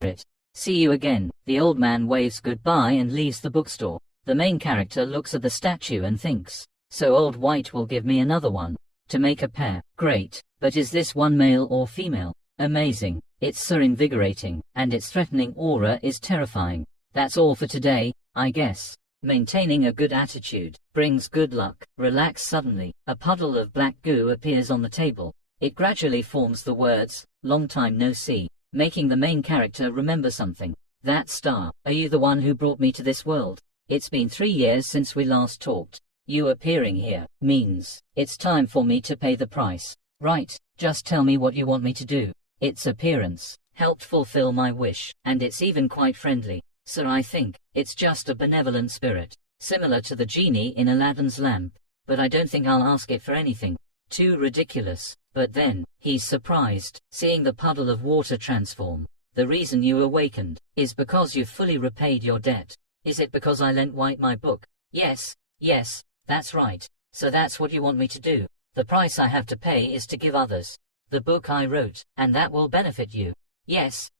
it. See you again. The old man waves goodbye and leaves the bookstore. The main character looks at the statue and thinks, so Old White will give me another one. To make a pair. Great. But is this one male or female? Amazing. It's so invigorating, and its threatening aura is terrifying. That's all for today, I guess. Maintaining a good attitude brings good luck. Relax. Suddenly, a puddle of black goo appears on the table. It gradually forms the words, "Long time no see," making the main character remember something. That star. Are you the one who brought me to this world? It's been 3 years since we last talked. You appearing here means it's time for me to pay the price. Right, just tell me what you want me to do. Its appearance helped fulfill my wish, and it's even quite friendly. So I think it's just a benevolent spirit, similar to the genie in Aladdin's lamp, but I don't think I'll ask it for anything too ridiculous. But then, he's surprised, seeing the puddle of water transform. The reason you awakened is because you've fully repaid your debt. Is it because I lent White my book? Yes, that's right. So that's what you want me to do. The price I have to pay is to give others the book I wrote, and that will benefit you. Yes,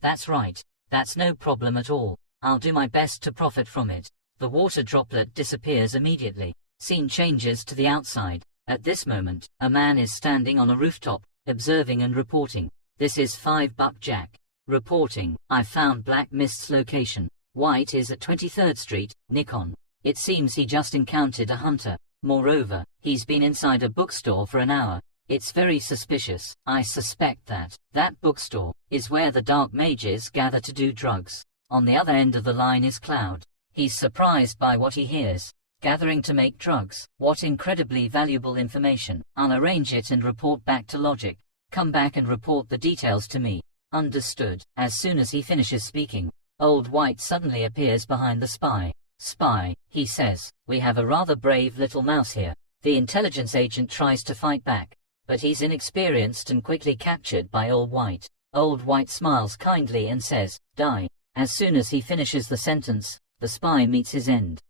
that's right. That's no problem at all. I'll do my best to profit from it. The water droplet disappears immediately. Scene changes to the outside. At this moment, a man is standing on a rooftop, observing and reporting. This is $5 Jack. Reporting, I found Black Mist's location. White is at 23rd Street, Nikon. It seems he just encountered a hunter. Moreover, he's been inside a bookstore for an hour. It's very suspicious. I suspect that bookstore is where the dark mages gather to do drugs. On the other end of the line is Cloud. He's surprised by what he hears. Gathering to make drugs. What incredibly valuable information. I'll arrange it and report back to Logic. Come back and report the details to me. Understood. As soon as he finishes speaking, Old White suddenly appears behind the spy. Spy, he says, we have a rather brave little mouse here. The intelligence agent tries to fight back, but he's inexperienced and quickly captured by Old White. Old White smiles kindly and says, die. As soon as he finishes the sentence, the spy meets his end.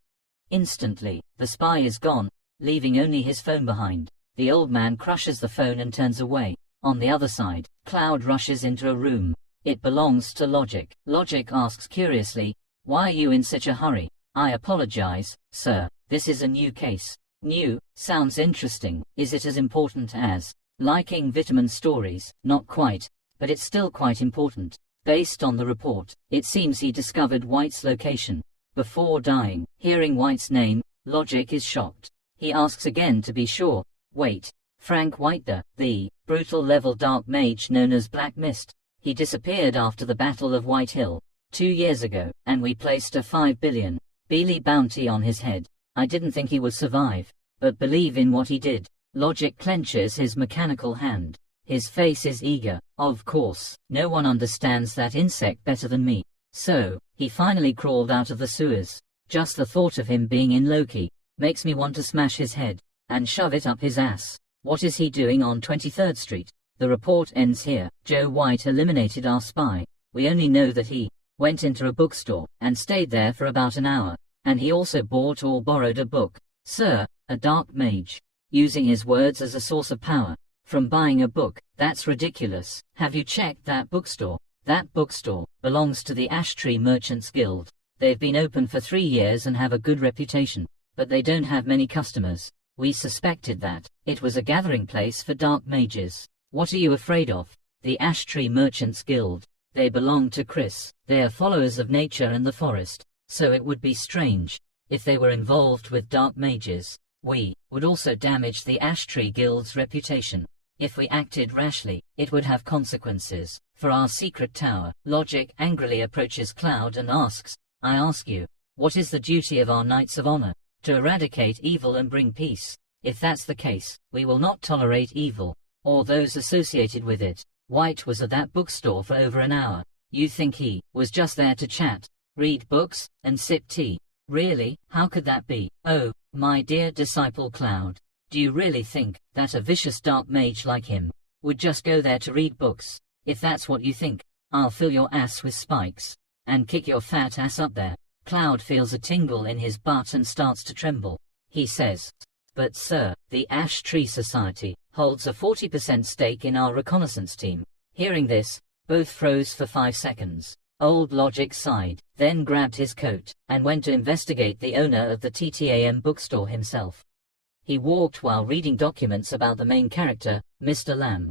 Instantly, the spy is gone, leaving only his phone behind. The old man crushes the phone and turns away. On the other side, Cloud rushes into a room. It belongs to Logic. Logic asks curiously, why are you in such a hurry? I apologize, sir. This is a new case. New, sounds interesting. Is it as important as liking vitamin stories? Not quite, but it's still quite important. Based on the report, it seems he discovered White's location before dying. Hearing White's name, Logic is shocked. He asks again to be sure. Wait, Frank White, the brutal level dark mage known as Black Mist. He disappeared after the Battle of White Hill 2 years ago, and we placed a 5 billion Beely bounty on his head. I didn't think he would survive, but believe in what he did. Logic clenches his mechanical hand. His face is eager. Of course, no one understands that insect better than me. So, he finally crawled out of the sewers. Just the thought of him being in Loki makes me want to smash his head and shove it up his ass. What is he doing on 23rd Street? The report ends here. Joe White eliminated our spy. We only know that he went into a bookstore and stayed there for about an hour, and he also bought or borrowed a book. Sir, a dark mage, using his words as a source of power. From buying a book, that's ridiculous. Have you checked that bookstore? That bookstore belongs to the Ash Tree Merchants Guild. They've been open for 3 years and have a good reputation, but they don't have many customers. We suspected that it was a gathering place for dark mages. What are you afraid of? The Ash Tree Merchants Guild. They belong to Chris. They are followers of nature and the forest, so it would be strange if they were involved with dark mages. We would also damage the Ash Tree Guild's reputation. If we acted rashly, it would have consequences for our secret tower. Logic angrily approaches Cloud and asks, I ask you, what is the duty of our Knights of Honor? To eradicate evil and bring peace. If that's the case, we will not tolerate evil, or those associated with it. White was at that bookstore for over an hour. You think he was just there to chat, read books, and sip tea? Really? How could that be? Oh, my dear disciple Cloud. Do you really think that a vicious dark mage like him would just go there to read books? If that's what you think, I'll fill your ass with spikes and kick your fat ass up there. Cloud feels a tingle in his butt and starts to tremble. He says, but sir, the Ash Tree Society holds a 40% stake in our reconnaissance team. Hearing this, Both froze for 5 seconds. Old Logic sighed, then grabbed his coat, and went to investigate the owner of the TTAM bookstore himself. He walked while reading documents about the main character, Mr. Lamb.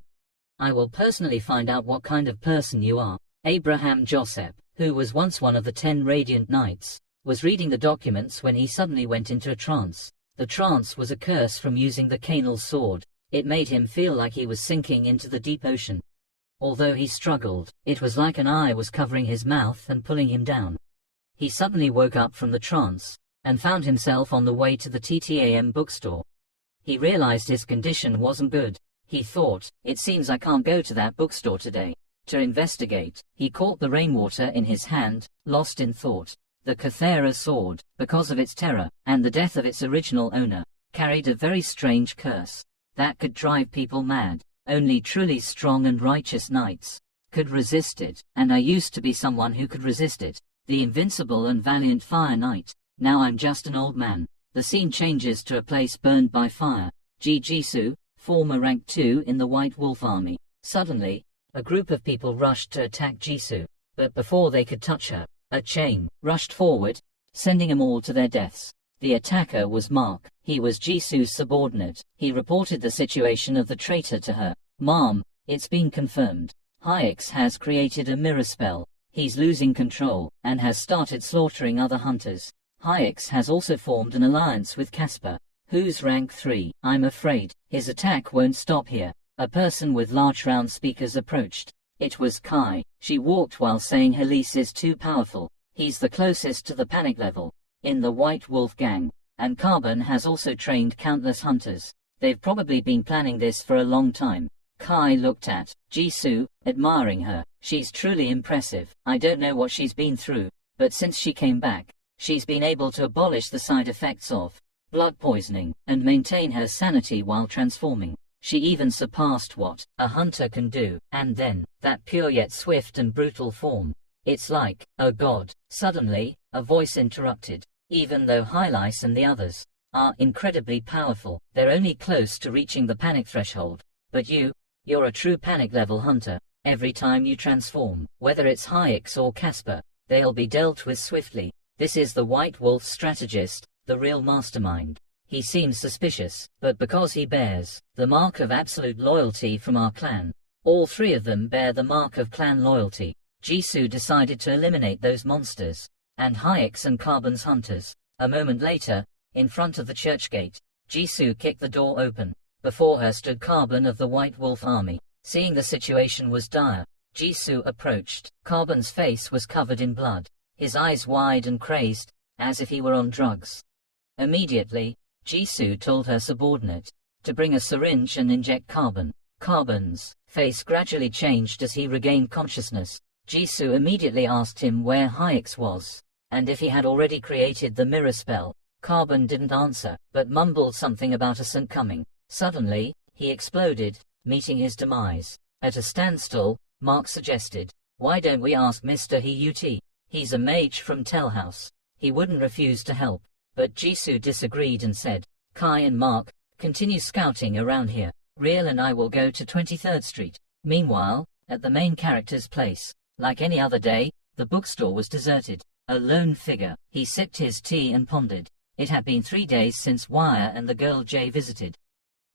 I will personally find out what kind of person you are. Abraham Joseph, who was once one of the 10 Radiant Knights, was reading the documents when he suddenly went into a trance. The trance was a curse from using the Canal sword. It made him feel like he was sinking into the deep ocean. Although he struggled, it was like an eye was covering his mouth and pulling him down. He suddenly woke up from the trance, and found himself on the way to the TTAM bookstore. He realized his condition wasn't good. He thought, it seems I can't go to that bookstore today. To investigate, he caught the rainwater in his hand, lost in thought. The Cathera sword, because of its terror, and the death of its original owner, carried a very strange curse that could drive people mad. Only truly strong and righteous knights could resist it, and I used to be someone who could resist it. The invincible and valiant Fire Knight. Now I'm just an old man. The scene changes to a place burned by fire. Jisoo, former rank 2 in the White Wolf army. Suddenly, a group of people rushed to attack Jisoo, but before they could touch her, a chain rushed forward, sending them all to their deaths. The attacker was Mark. He was Jisoo's subordinate. He reported the situation of the traitor to her. Mom, it's been confirmed. Hyax has created a mirror spell. He's losing control, and has started slaughtering other hunters. Hyax has also formed an alliance with Casper, who's rank 3. I'm afraid his attack won't stop here. A person with large round speakers approached. It was Kai. She walked while saying Helise is too powerful. He's the closest to the panic level in the White Wolf gang, and Carbon has also trained countless hunters. They've probably been planning this for a long time. Kai looked at Jisoo, admiring her. She's truly impressive. I don't know what she's been through, but since she came back, she's been able to abolish the side effects of blood poisoning and maintain her sanity while transforming. She even surpassed what a hunter can do, and then, that pure yet swift and brutal form. It's like a god. Suddenly, a voice interrupted. Even though Hylice and the others are incredibly powerful, they're only close to reaching the panic threshold. But you're a true panic level hunter. Every time you transform, whether it's Hyax or Casper, they'll be dealt with swiftly. This is the White Wolf strategist, the real mastermind. He seems suspicious, but because he bears the mark of absolute loyalty from our clan, all 3 of them bear the mark of clan loyalty. Jisoo decided to eliminate those monsters, and Hyax and Carbon's hunters. A moment later, in front of the church gate, Jisoo kicked the door open. Before her stood Carbon of the White Wolf army. Seeing the situation was dire, Jisoo approached. Carbon's face was covered in blood, his eyes wide and crazed, as if he were on drugs. Immediately, Jisoo told her subordinate to bring a syringe and inject Carbon. Carbon's face gradually changed as he regained consciousness. Jisoo immediately asked him where Hyax was, and if he had already created the mirror spell. Carbon didn't answer, but mumbled something about a saint coming. Suddenly, he exploded, meeting his demise. At a standstill, Mark suggested, why don't we ask Mr. Hut? He's a mage from Tellhouse. He wouldn't refuse to help. But Jisoo disagreed and said, Kai and Mark, continue scouting around here. Riel and I will go to 23rd Street. Meanwhile, at the main character's place, like any other day, the bookstore was deserted. A lone figure. He sipped his tea and pondered. It had been 3 days since Wire and the girl Jay visited,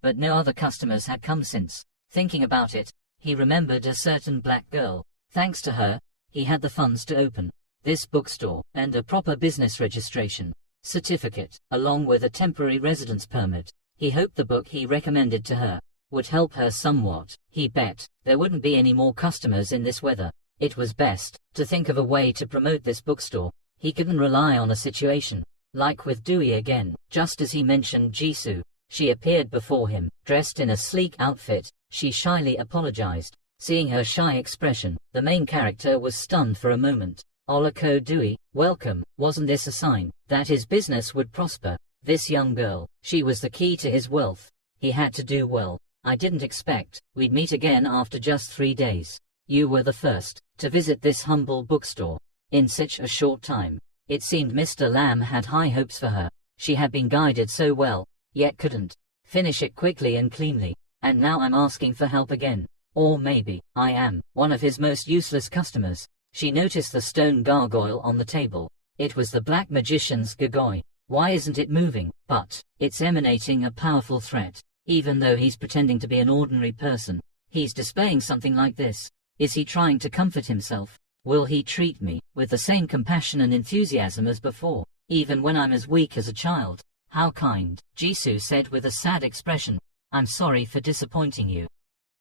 but no other customers had come since. Thinking about it, he remembered a certain black girl. Thanks to her, he had the funds to open this bookstore, and a proper business registration certificate, along with a temporary residence permit. He hoped the book he recommended to her would help her somewhat. He bet there wouldn't be any more customers in this weather. It was best to think of a way to promote this bookstore. He couldn't rely on a situation like with Dewey again. Just as he mentioned Jisoo, she appeared before him, dressed in a sleek outfit. She shyly apologized. Seeing her shy expression, the main character was stunned for a moment. Olako Dewey, welcome. Wasn't this a sign that his business would prosper? This young girl, she was the key to his wealth. He had to do well. I didn't expect we'd meet again after just 3 days. You were the first to visit this humble bookstore in such a short time. It seemed Mr. Lamb had high hopes for her. She had been guided so well, yet couldn't finish it quickly and cleanly. And now I'm asking for help again. Or maybe, I am one of his most useless customers. She noticed the stone gargoyle on the table. It was the black magician's gargoyle. Why isn't it moving? But it's emanating a powerful threat. Even though he's pretending to be an ordinary person, he's displaying something like this. Is he trying to comfort himself? Will he treat me with the same compassion and enthusiasm as before, even when I'm as weak as a child? How kind, Jisoo said with a sad expression. I'm sorry for disappointing you.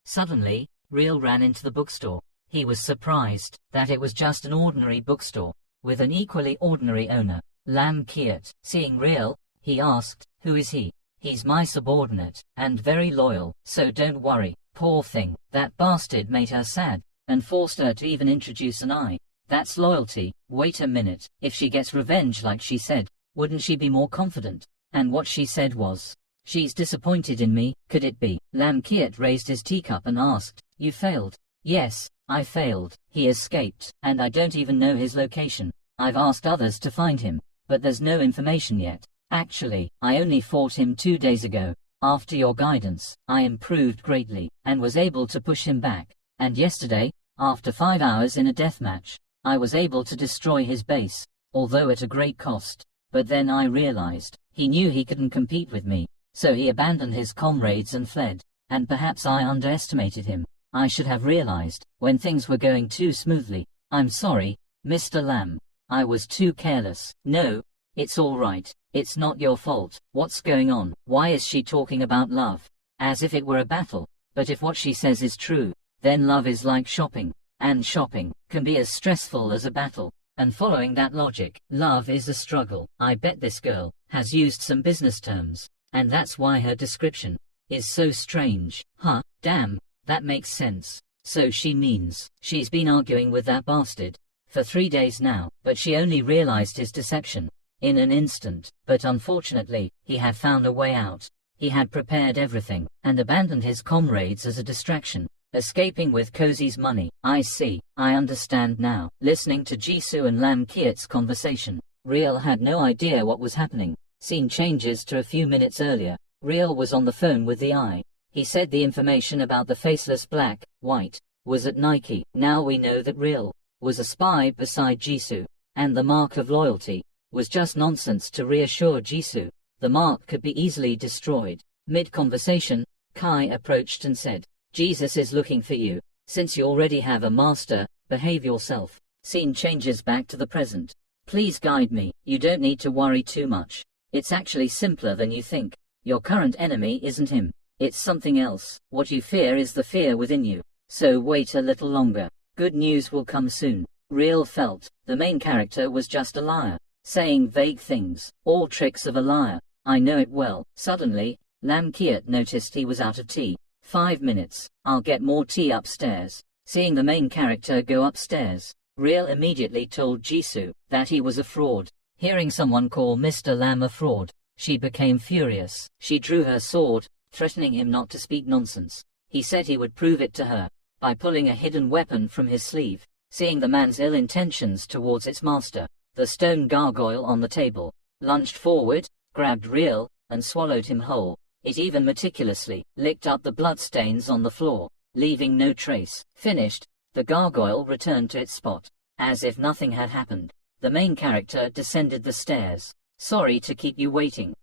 Suddenly, Real ran into the bookstore. He was surprised that it was just an ordinary bookstore, with an equally ordinary owner, Lam Kiat. Seeing Real, he asked, who is he? He's my subordinate, and very loyal, so don't worry. Poor thing, that bastard made her sad, and forced her to even introduce an eye. That's loyalty. Wait a minute, if she gets revenge like she said, wouldn't she be more confident? And what she said was, she's disappointed in me. Could it be? Lam Kiat raised his teacup and asked, you failed? Yes, I failed. He escaped, and I don't even know his location. I've asked others to find him, but there's no information yet. Actually, I only fought him 2 days ago. After your guidance, I improved greatly, and was able to push him back. And yesterday, after 5 hours in a deathmatch, I was able to destroy his base, although at a great cost. But then I realized, he knew he couldn't compete with me, so he abandoned his comrades and fled. And perhaps I underestimated him. I should have realized, when things were going too smoothly. I'm sorry, Mr. Lam. I was too careless. No, it's all right. It's not your fault. What's going on? Why is she talking about love? As if it were a battle. But if what she says is true, then love is like shopping. And shopping can be as stressful as a battle. And following that logic, love is a struggle. I bet this girl has used some business terms. And that's why her description is so strange. Huh, damn, that makes sense. So she means she's been arguing with that bastard for 3 days now, but she only realized his deception in an instant. But unfortunately, he had found a way out. He had prepared everything, and abandoned his comrades as a distraction, escaping with Cozy's money. I see, I understand now. Listening to Jisoo and Lam Kiat's conversation, Real had no idea what was happening. Scene changes to a few minutes earlier. Real was on the phone with the eye. He said the information about the faceless black, white, was at Nike. Now we know that Real was a spy beside Jisoo, and the mark of loyalty was just nonsense to reassure Jisoo. The mark could be easily destroyed. Mid-conversation, Kai approached and said, Jesus is looking for you. Since you already have a master, behave yourself. Scene changes back to the present. Please guide me. You don't need to worry too much. It's actually simpler than you think. Your current enemy isn't him. It's something else. What you fear is the fear within you. So wait a little longer. Good news will come soon. Real felt the main character was just a liar, saying vague things. All tricks of a liar. I know it well. Suddenly, Lam Kiat noticed he was out of tea. 5 minutes. I'll get more tea upstairs. Seeing the main character go upstairs, Real immediately told Jisoo that he was a fraud. Hearing someone call Mr. Lam a fraud, she became furious. She drew her sword, threatening him not to speak nonsense. He said he would prove it to her by pulling a hidden weapon from his sleeve. Seeing the man's ill intentions towards its master, the stone gargoyle on the table lunged forward, grabbed Real, and swallowed him whole. It even meticulously licked up the bloodstains on the floor, leaving no trace. Finished, the gargoyle returned to its spot, as if nothing had happened. The main character descended the stairs. Sorry to keep you waiting.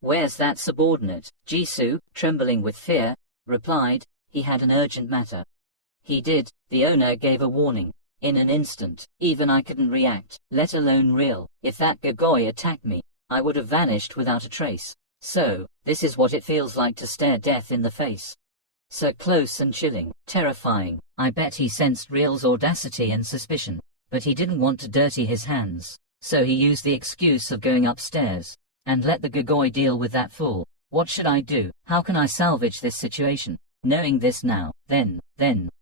Where's that subordinate? Jisoo, trembling with fear, replied, he had an urgent matter. He did. The owner gave a warning. In an instant, even I couldn't react, let alone Real. If that gargoyle attacked me, I would have vanished without a trace. So, this is what it feels like to stare death in the face. So close and chilling, terrifying. I bet he sensed Real's audacity and suspicion, but he didn't want to dirty his hands, so he used the excuse of going upstairs, and let the gargoyle deal with that fool. What should I do? How can I salvage this situation? Knowing this now, then,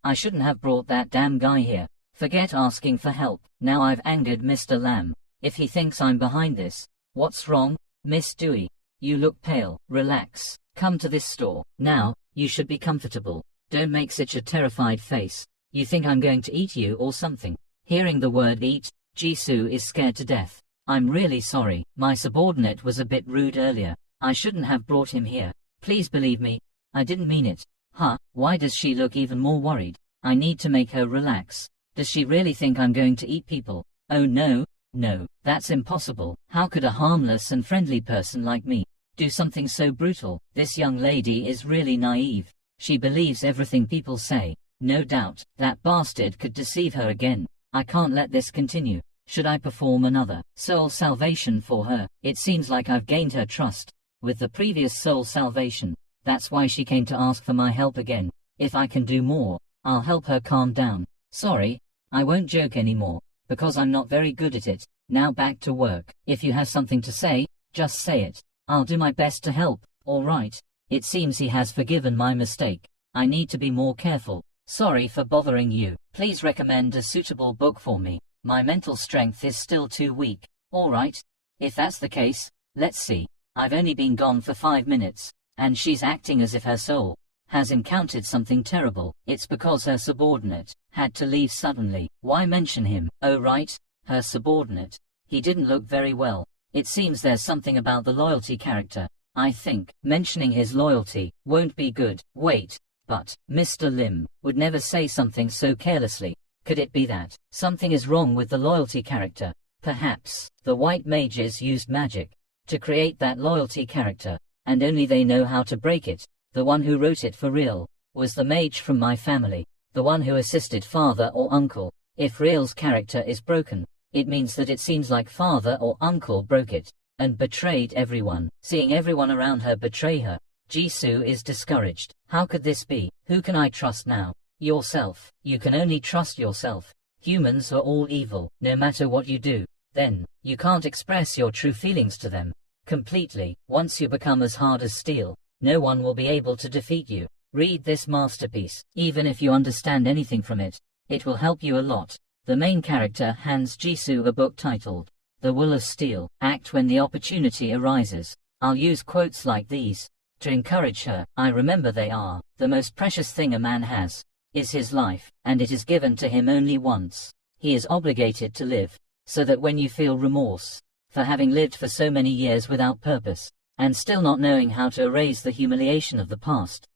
I shouldn't have brought that damn guy here. Forget asking for help. Now I've angered Mr. Lam. If he thinks I'm behind this. What's wrong, Miss Dewey? You look pale. Relax. Come to this store. Now, you should be comfortable. Don't make such a terrified face. You think I'm going to eat you or something? Hearing the word eat, Jisoo is scared to death. I'm really sorry. My subordinate was a bit rude earlier. I shouldn't have brought him here. Please believe me. I didn't mean it. Huh, why does she look even more worried? I need to make her relax. Does she really think I'm going to eat people? Oh no, no, that's impossible. How could a harmless and friendly person like me do something so brutal? This young lady is really naive. She believes everything people say. No doubt, that bastard could deceive her again. I can't let this continue. Should I perform another soul salvation for her? It seems like I've gained her trust with the previous soul salvation. That's why she came to ask for my help again. If I can do more, I'll help her calm down. Sorry, I won't joke anymore, because I'm not very good at it. Now back to work. If you have something to say, just say it. I'll do my best to help. All right. It seems he has forgiven my mistake. I need to be more careful. Sorry for bothering you. Please recommend a suitable book for me. My mental strength is still too weak. All right. If that's the case, let's see. I've only been gone for 5 minutes, and she's acting as if her soul has encountered something terrible. It's because her subordinate had to leave suddenly. Why mention him? Oh right, her subordinate. He didn't look very well. It seems there's something about the loyalty character. I think mentioning his loyalty won't be good. Wait, but Mr. Lim would never say something so carelessly. Could it be that something is wrong with the loyalty character? Perhaps the white mages used magic to create that loyalty character, and only they know how to break it. The one who wrote it for real was the mage from my family, the one who assisted father or uncle. If Real's character is broken, it means that it seems like father or uncle broke it and betrayed everyone. Seeing everyone around her betray her, Jisoo is discouraged. How could this be? Who can I trust now? Yourself. You can only trust yourself. Humans are all evil. No matter what you do, then you can't express your true feelings to them completely. Once you become as hard as steel, no one will be able to defeat you. Read this masterpiece. Even if you understand anything from it, it will help you a lot. The main character hands Jisoo a book titled The Will of Steel. Act when the opportunity arises. I'll use quotes like these to encourage her. I remember they are, the most precious thing a man has is his life, and it is given to him only once. He is obligated to live, so that when you feel remorse for having lived for so many years without purpose, and still not knowing how to erase the humiliation of the past,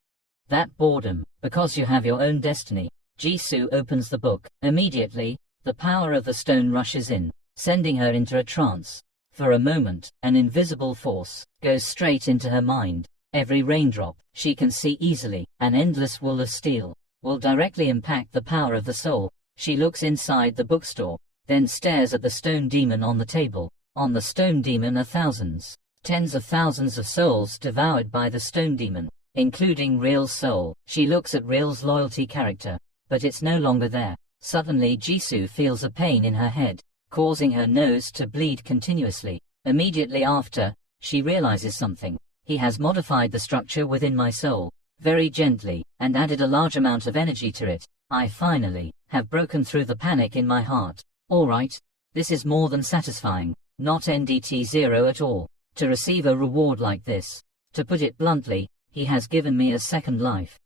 that boredom, because you have your own destiny. Jisoo opens the book. Immediately, the power of the stone rushes in, sending her into a trance. For a moment, an invisible force goes straight into her mind. Every raindrop, she can see easily, an endless wool of steel, will directly impact the power of the soul. She looks inside the bookstore, then stares at the stone demon on the table. On the stone demon are thousands, tens of thousands of souls devoured by the stone demon, including Real's soul. She looks at Real's loyalty character, but it's no longer there. Suddenly Jisoo feels a pain in her head, causing her nose to bleed continuously. Immediately after, she realizes something. He has modified the structure within my soul, very gently, and added a large amount of energy to it. I finally have broken through the panic in my heart. Alright, this is more than satisfying. Not NDT 0 at all. To receive a reward like this, to put it bluntly, he has given me a second life.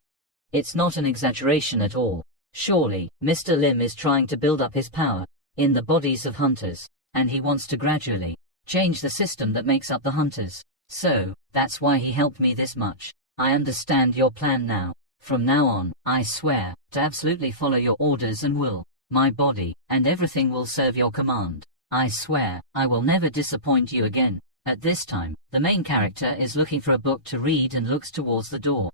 It's not an exaggeration at all. Surely, Mr. Lim is trying to build up his power in the bodies of hunters, and he wants to gradually change the system that makes up the hunters. So, that's why he helped me this much. I understand your plan now. From now on, I swear to absolutely follow your orders and will. My body and everything will serve your command. I swear, I will never disappoint you again. At this time, the main character is looking for a book to read and looks towards the door.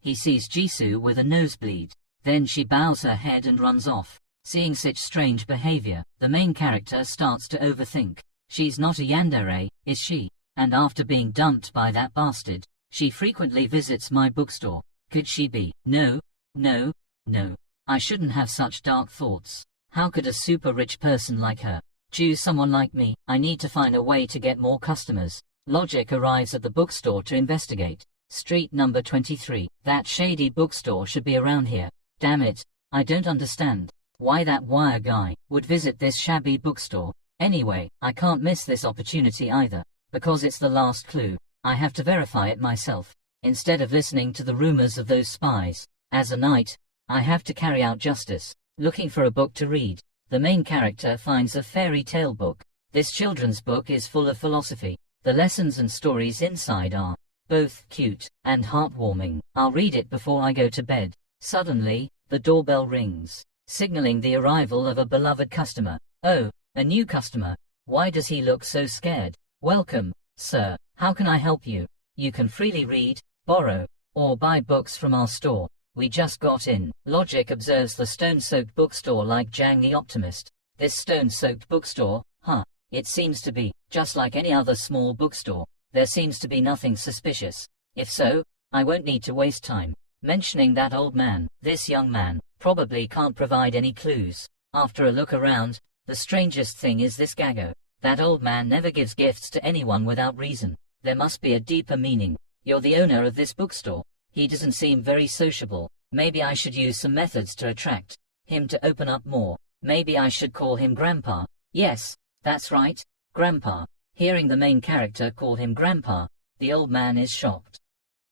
He sees Jisoo with a nosebleed. Then she bows her head and runs off. Seeing such strange behavior, the main character starts to overthink. She's not a yandere, is she? And after being dumped by that bastard, she frequently visits my bookstore. Could she be? No, no, no. I shouldn't have such dark thoughts. How could a super rich person like her choose someone like me? I need to find a way to get more customers. Logic arrives at the bookstore to investigate. Street number 23. That shady bookstore should be around here. Damn it, I don't understand why that wire guy would visit this shabby bookstore. Anyway, I can't miss this opportunity either, because it's the last clue. I have to verify it myself, instead of listening to the rumors of those spies. As a knight, I have to carry out justice. Looking for a book to read, the main character finds a fairy tale book. This children's book is full of philosophy. The lessons and stories inside are both cute and heartwarming. I'll read it before I go to bed. Suddenly, the doorbell rings, signaling the arrival of a beloved customer. Oh, a new customer. Why does he look so scared? Welcome, sir. How can I help you? You can freely read, borrow, or buy books from our store. We just got in. Logic observes the stone-soaked bookstore like Jang the Optimist. This stone-soaked bookstore, huh? It seems to be just like any other small bookstore. There seems to be nothing suspicious. If so, I won't need to waste time mentioning that old man. This young man probably can't provide any clues. After a look around, the strangest thing is this Gago. That old man never gives gifts to anyone without reason. There must be a deeper meaning. You're the owner of this bookstore. He doesn't seem very sociable. Maybe I should use some methods to attract him to open up more. Maybe I should call him Grandpa. Yes, that's right, Grandpa. Hearing the main character call him Grandpa, the old man is shocked.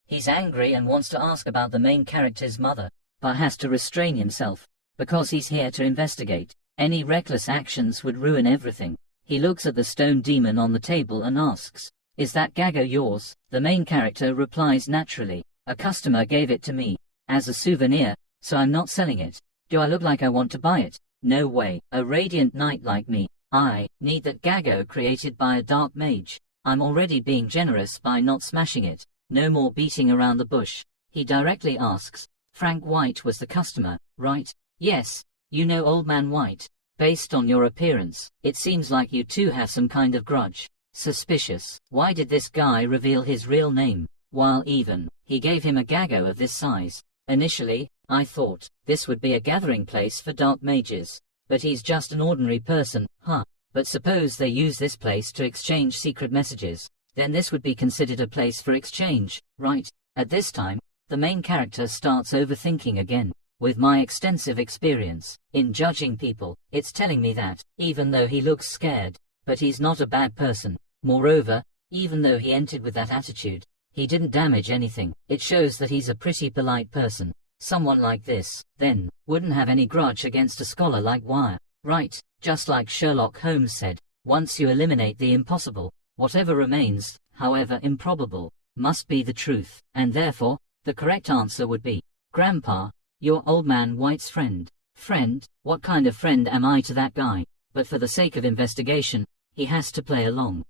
He's angry and wants to ask about the main character's mother, but has to restrain himself, because he's here to investigate. Any reckless actions would ruin everything. He looks at the stone demon on the table and asks, "Is that Gago yours?" The main character replies naturally, "A customer gave it to me as a souvenir, so I'm not selling it. Do I look like I want to buy it? No way. A radiant knight like me. I need that Gago created by a dark mage. I'm already being generous by not smashing it. No more beating around the bush." He directly asks, "Frank White was the customer, right?" "Yes, you know Old Man White. Based on your appearance, it seems like you two have some kind of grudge." Suspicious. Why did this guy reveal his real name, while even he gave him a Gago of this size? Initially, I thought this would be a gathering place for dark mages, but he's just an ordinary person, huh? But suppose they use this place to exchange secret messages, then this would be considered a place for exchange, right? At this time, the main character starts overthinking again. With my extensive experience in judging people, it's telling me that, even though he looks scared, but he's not a bad person. Moreover, even though he entered with that attitude, he didn't damage anything. It shows that he's a pretty polite person. Someone like this, then, wouldn't have any grudge against a scholar like Wire, right? Just like Sherlock Holmes said, once you eliminate the impossible, whatever remains, however improbable, must be the truth. And therefore, the correct answer would be, Grandpa, you're Old Man White's friend. Friend? What kind of friend am I to that guy? But for the sake of investigation, he has to play along.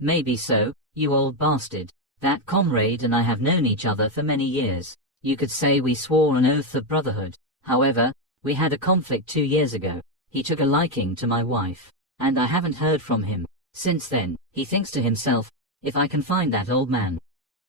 Maybe so, you old bastard. That comrade and I have known each other for many years. You could say we swore an oath of brotherhood. However, we had a conflict 2 years ago. He took a liking to my wife, and I haven't heard from him since then. He thinks to himself, if I can find that old man,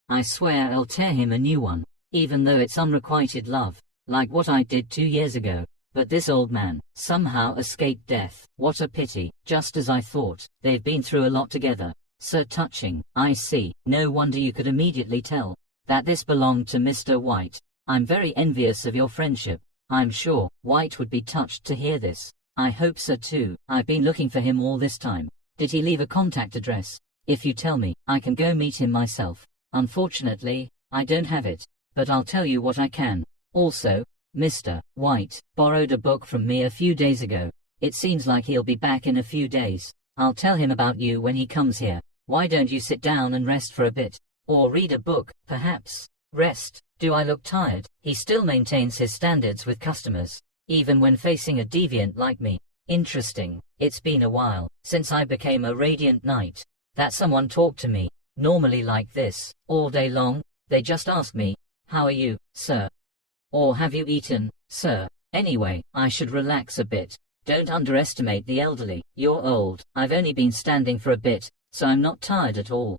I swear I'll tear him a new one, even though it's unrequited love, like what I did 2 years ago. But this old man somehow escaped death. What a pity. Just as I thought. They've been through a lot together. So touching. I see. No wonder you could immediately tell that this belonged to Mr. White. I'm very envious of your friendship. I'm sure White would be touched to hear this. I hope so too. I've been looking for him all this time. Did he leave a contact address? If you tell me, I can go meet him myself. Unfortunately, I don't have it, but I'll tell you what I can. Also, Mr. White borrowed a book from me a few days ago. It seems like he'll be back in a few days. I'll tell him about you when he comes here. Why don't you sit down and rest for a bit? Or read a book, perhaps? Rest? Do I look tired? He still maintains his standards with customers, even when facing a deviant like me. Interesting. It's been a while since I became a radiant knight. That someone talked to me, normally like this, all day long. They just ask me, "How are you, sir?" Or "Have you eaten, sir?" Anyway, I should relax a bit. Don't underestimate the elderly. You're old. I've only been standing for a bit, so I'm not tired at all.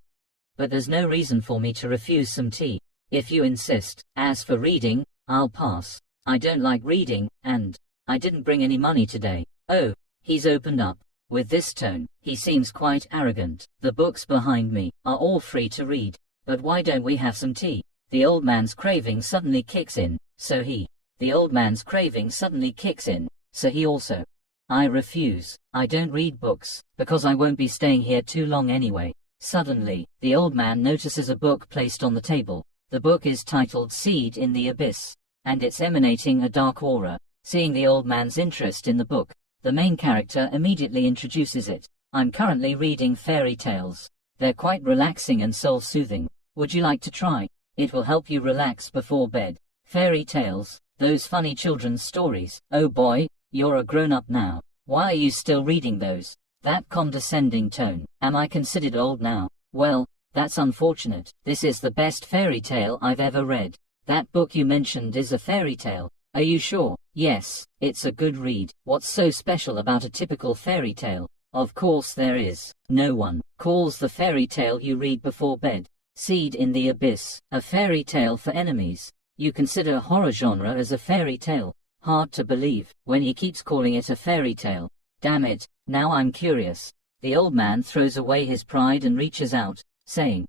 But there's no reason for me to refuse some tea, if you insist. As for reading, I'll pass. I don't like reading, and I didn't bring any money today. Oh, he's opened up. With this tone, he seems quite arrogant. The books behind me are all free to read. But why don't we have some tea? The old man's craving suddenly kicks in, so he. The old man's craving suddenly kicks in, so he also. I refuse. I don't read books, because I won't be staying here too long anyway. Suddenly, the old man notices a book placed on the table. The book is titled Seed in the Abyss, and it's emanating a dark aura. Seeing the old man's interest in the book, the main character immediately introduces it. I'm currently reading fairy tales. They're quite relaxing and soul-soothing. Would you like to try? It will help you relax before bed. Fairy tales, those funny children's stories. Oh boy, you're a grown-up now. Why are you still reading those? That condescending tone. Am I considered old now? Well, that's unfortunate. This is the best fairy tale I've ever read. That book you mentioned is a fairy tale. Are you sure? Yes, it's a good read. What's so special about a typical fairy tale? Of course there is. No one calls the fairy tale you read before bed Seed in the Abyss, a fairy tale for enemies. You consider horror genre as a fairy tale? Hard to believe, when he keeps calling it a fairy tale. Damn it, now I'm curious. The old man throws away his pride and reaches out, saying,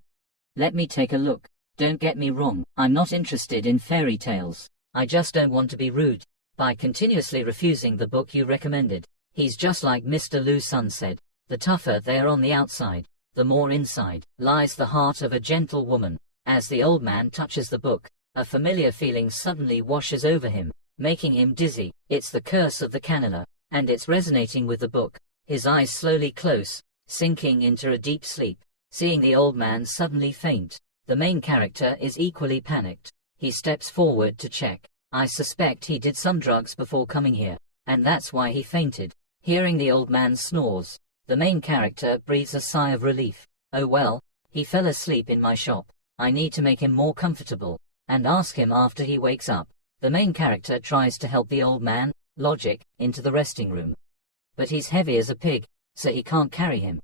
"Let me take a look. Don't get me wrong, I'm not interested in fairy tales. I just don't want to be rude by continuously refusing the book you recommended. He's just like Mr. Lu's son said, the tougher they are on the outside, the more inside lies the heart of a gentle woman." As the old man touches the book, a familiar feeling suddenly washes over him, making him dizzy. It's the curse of the cannula, and it's resonating with the book. His eyes slowly close, sinking into a deep sleep. Seeing the old man suddenly faint, the main character is equally panicked. He steps forward to check. I suspect he did some drugs before coming here, and that's why he fainted. Hearing the old man snores, the main character breathes a sigh of relief. Oh well, he fell asleep in my shop. I need to make him more comfortable, and ask him after he wakes up. The main character tries to help the old man, Logic, into the resting room. But he's heavy as a pig, so he can't carry him.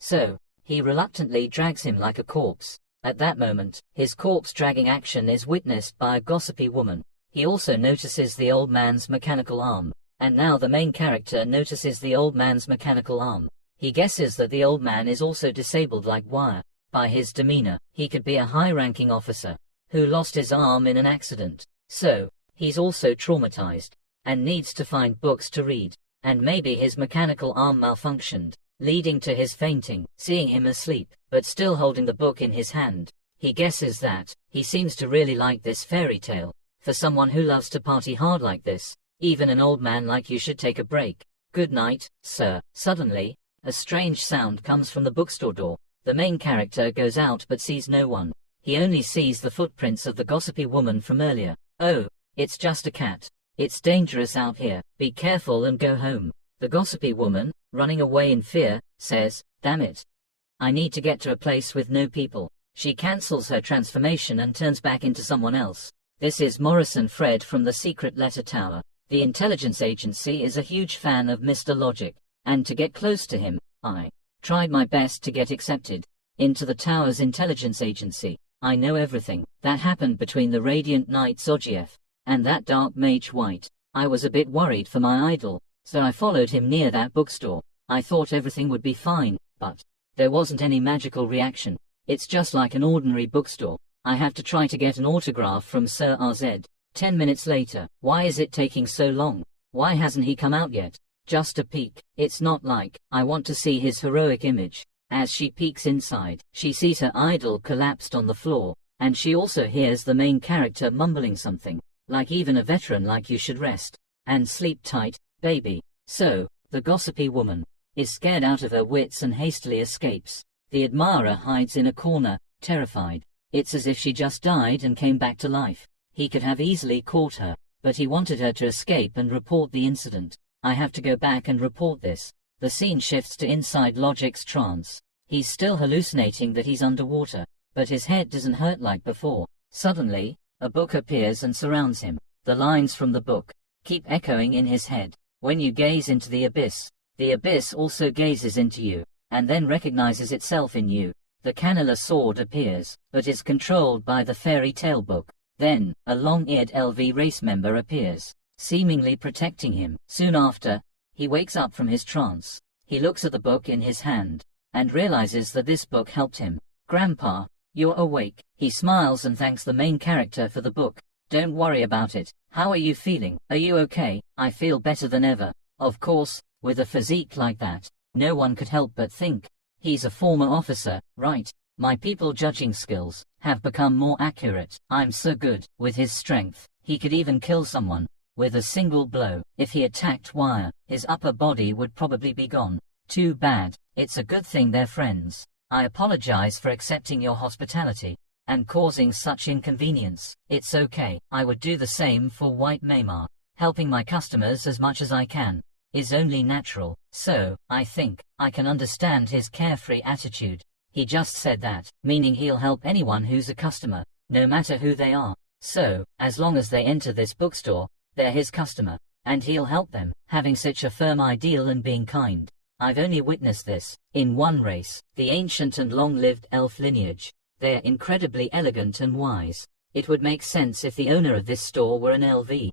So, he reluctantly drags him like a corpse. At that moment, his corpse-dragging action is witnessed by a gossipy woman. He also notices the old man's mechanical arm. And now the main character notices the old man's mechanical arm. He guesses that the old man is also disabled like wire. By his demeanor, he could be a high-ranking officer who lost his arm in an accident. So, he's also traumatized and needs to find books to read. And maybe his mechanical arm malfunctioned, leading to his fainting. Seeing him asleep, but still holding the book in his hand, he guesses that he seems to really like this fairy tale. For someone who loves to party hard like this, even an old man like you should take a break. Good night, sir. Suddenly, a strange sound comes from the bookstore door. The main character goes out but sees no one. He only sees the footprints of the gossipy woman from earlier. Oh, it's just a cat. It's dangerous out here. Be careful and go home. The gossipy woman, running away in fear, says, "Damn it. I need to get to a place with no people." She cancels her transformation and turns back into someone else. This is Morrison Fred from the Secret Letter Tower. The intelligence agency is a huge fan of Mr. Logic, and to get close to him, I tried my best to get accepted into the tower's intelligence agency. I know everything that happened between the Radiant Knight Zogiev and that dark mage White. I was a bit worried for my idol, so I followed him near that bookstore. I thought everything would be fine, but there wasn't any magical reaction. It's just like an ordinary bookstore. I have to try to get an autograph from Sir RZ. 10 minutes later. Why is it taking so long? Why hasn't he come out yet? Just a peek. It's not like I want to see his heroic image. As she peeks inside, she sees her idol collapsed on the floor, and she also hears the main character mumbling something, like even a veteran like you should rest and sleep tight, baby. So, the gossipy woman is scared out of her wits and hastily escapes. The admirer hides in a corner, terrified. It's as if she just died and came back to life. He could have easily caught her, but he wanted her to escape and report the incident. I have to go back and report this. The scene shifts to inside Logic's trance. He's still hallucinating that he's underwater, but his head doesn't hurt like before. Suddenly, a book appears and surrounds him. The lines from the book keep echoing in his head. When you gaze into the abyss also gazes into you, and then recognizes itself in you. The cannula sword appears, but is controlled by the fairy tale book. Then, a long-eared LV race member appears, seemingly protecting him. Soon after, he wakes up from his trance. He looks at the book in his hand, and realizes that this book helped him. "Grandpa, you're awake." He smiles and thanks the main character for the book. "Don't worry about it. How are you feeling? Are you okay?" "I feel better than ever." Of course, with a physique like that, no one could help but think he's a former officer, right? My people judging skills have become more accurate. I'm so good. With his strength, he could even kill someone with a single blow. If he attacked Wire, his upper body would probably be gone. Too bad. It's a good thing they're friends. I apologize for accepting your hospitality. and causing such inconvenience. It's okay. I would do the same for White Maymar. Helping my customers as much as I can is only natural. So, I think, I can understand his carefree attitude. He just said that, meaning he'll help anyone who's a customer, no matter who they are. So, as long as they enter this bookstore, they're his customer, and he'll help them, having such a firm ideal and being kind. I've only witnessed this in one race, the ancient and long-lived elf lineage. They're incredibly elegant and wise. It would make sense if the owner of this store were an LV.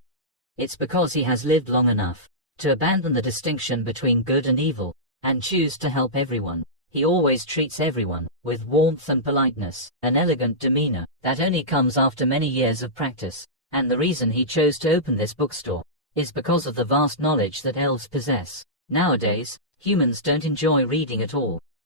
It's because he has lived long enough to abandon the distinction between good and evil, and choose to help everyone. He always treats everyone with warmth and politeness, an elegant demeanor that only comes after many years of practice. And the reason he chose to open this bookstore is because of the vast knowledge that elves possess. Nowadays, humans don't enjoy reading at all.